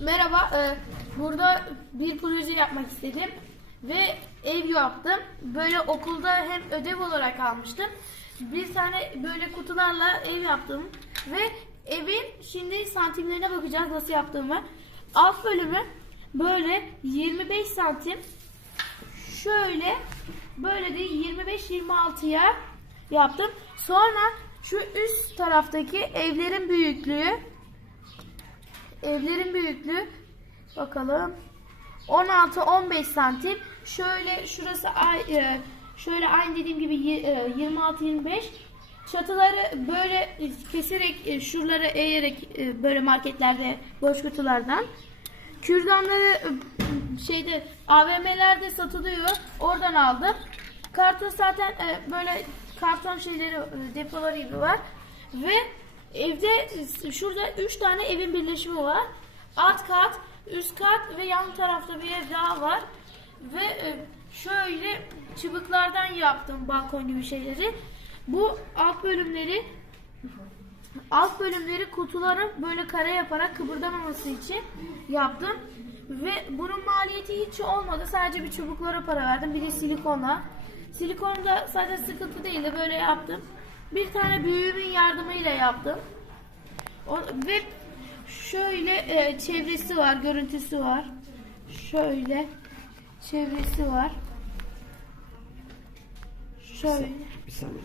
Merhaba, e, burada bir proje yapmak istedim ve ev yaptım. Böyle okulda hem ödev olarak almıştım. Bir tane böyle kutularla ev yaptım ve evin şimdi santimlerine bakacağız nasıl yaptığımı. Alt bölümü böyle 25 santim şöyle böyle de 25-26'ya yaptım. Sonra şu üst taraftaki evlerin büyüklüğü evlerin büyüklüğü bakalım 16-15 santim. Şöyle şurası e, şöyle aynı dediğim gibi y- e, 26-25 çatıları böyle keserek e, şuraları eğerek böyle marketlerde boş kutulardan kürdanları şeyde AVM'lerde satılıyor. Oradan aldım. Karton zaten böyle karton şeyleri depoları gibi var. Ve evde şurada 3 tane evin birleşimi var. Alt kat, üst kat ve yan tarafta bir ev daha var. Ve e, şöyle çubuklardan yaptım balkon gibi şeyleri. Bu alt bölümleri alt bölümleri kutuların böyle kare yaparak kıpırdamaması için yaptım. Ve bunun maliyeti hiç olmadı. Sadece bir çubuklara para verdim. Bir de silikonla. Silikonu da sadece sıkıntı değil de böyle yaptım. Bir tane büyüğümün yardımıyla yaptım. O, ve şöyle e, çevresi var, görüntüsü var. Şöyle çevresi var. Şöyle. Bir saniye.